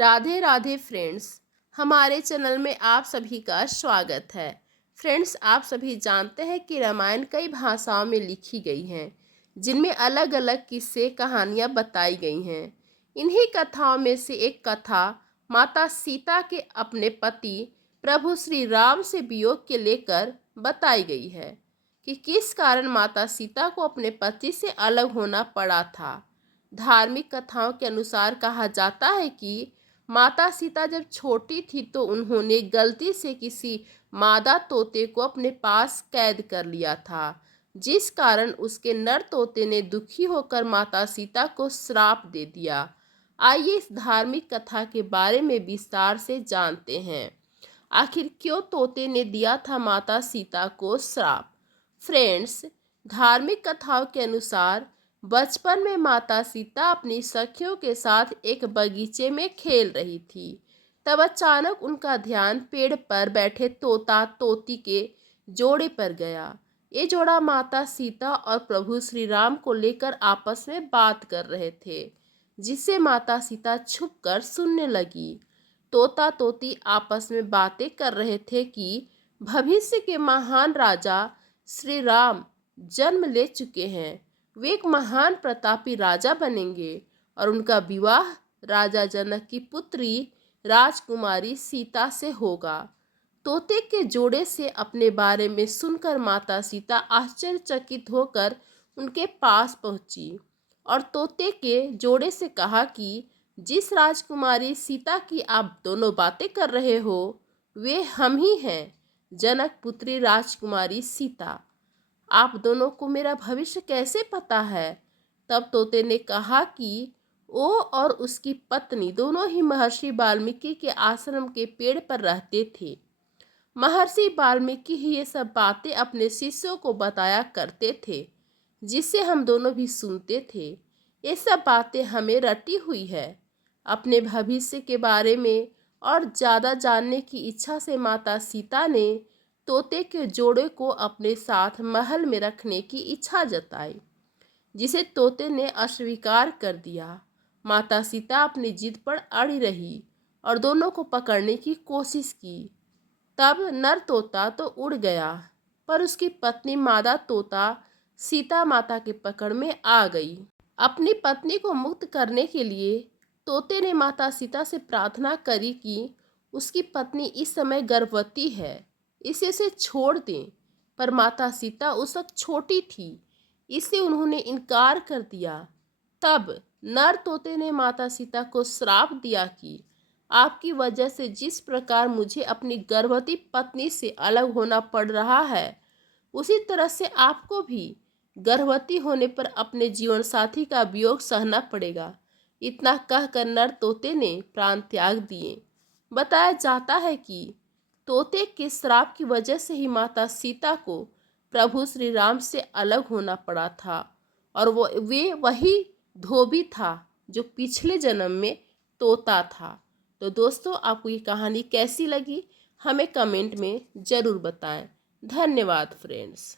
Radhe Radhe friends, हमारे channel में आप सभी का स्वागत है। फ्रेंड्स, आप सभी जानते हैं कि रामायण कई भाषाओं में लिखी गई हैं, जिनमें अलग अलग किस्से कहानियाँ बताई गई हैं। इन्हीं कथाओं में से एक कथा माता सीता के अपने पति प्रभु श्री राम से वियोग के लेकर बताई गई है कि किस कारण माता सीता को अपने पति से अलग होना पड़ा था। धार्मिक कथाओं के अनुसार कहा जाता है कि माता सीता जब छोटी थी तो उन्होंने गलती से किसी मादा तोते को अपने पास कैद कर लिया था, जिस कारण उसके नर तोते ने दुखी होकर माता सीता को श्राप दे दिया। आइए इस धार्मिक कथा के बारे में विस्तार से जानते हैं। आखिर क्यों तोते ने दिया था माता सीता को श्राप? फ्रेंड्स, धार्मिक कथाओं के अनुसार बचपन में माता सीता अपनी सखियों के साथ एक बगीचे में खेल रही थी। तब अचानक उनका ध्यान पेड़ पर बैठे तोता तोती के जोड़े पर गया। ये जोड़ा माता सीता और प्रभु श्री राम को लेकर आपस में बात कर रहे थे, जिसे माता सीता छुपकर सुनने लगी। तोता तोती आपस में बातें कर रहे थे कि भविष्य के महान राजा श्री राम जन्म ले चुके हैं। वे एक महान प्रतापी राजा बनेंगे और उनका विवाह राजा जनक की पुत्री राजकुमारी सीता से होगा। तोते के जोड़े से अपने बारे में सुनकर माता सीता आश्चर्यचकित होकर उनके पास पहुंची और तोते के जोड़े से कहा कि जिस राजकुमारी सीता की आप दोनों बातें कर रहे हो, वे हम ही हैं, जनक पुत्री राजकुमारी सीता। आप दोनों को मेरा भविष्य कैसे पता है? तब तोते ने कहा कि वो और उसकी पत्नी दोनों ही महर्षि वाल्मीकि के आश्रम के पेड़ पर रहते थे। महर्षि वाल्मीकि ही ये सब बातें अपने शिष्यों को बताया करते थे, जिससे हम दोनों भी सुनते थे। ये सब बातें हमें रटी हुई है। अपने भविष्य के बारे में और ज़्यादा जानने की इच्छा से माता सीता ने तोते के जोड़े को अपने साथ महल में रखने की इच्छा जताई, जिसे तोते ने अस्वीकार कर दिया। माता सीता अपनी जिद पर अड़ी रही और दोनों को पकड़ने की कोशिश की। तब नर तोता तो उड़ गया, पर उसकी पत्नी मादा तोता सीता माता के पकड़ में आ गई। अपनी पत्नी को मुक्त करने के लिए तोते ने माता सीता से प्रार्थना करी कि उसकी पत्नी इस समय गर्भवती है, इसे छोड़ दें। पर माता सीता उस वक्त छोटी थी, इससे उन्होंने इनकार कर दिया। तब नर तोते ने माता सीता को श्राप दिया कि आपकी वजह से जिस प्रकार मुझे अपनी गर्भवती पत्नी से अलग होना पड़ रहा है, उसी तरह से आपको भी गर्भवती होने पर अपने जीवन साथी का वियोग सहना पड़ेगा। इतना कहकर नर तोते ने प्राण त्याग दिए। बताया जाता है कि तोते के श्राप की वजह से ही माता सीता को प्रभु श्री राम से अलग होना पड़ा था और वे वही धोबी था जो पिछले जन्म में तोता था। तो दोस्तों, आपको ये कहानी कैसी लगी हमें कमेंट में ज़रूर बताएं। धन्यवाद फ्रेंड्स।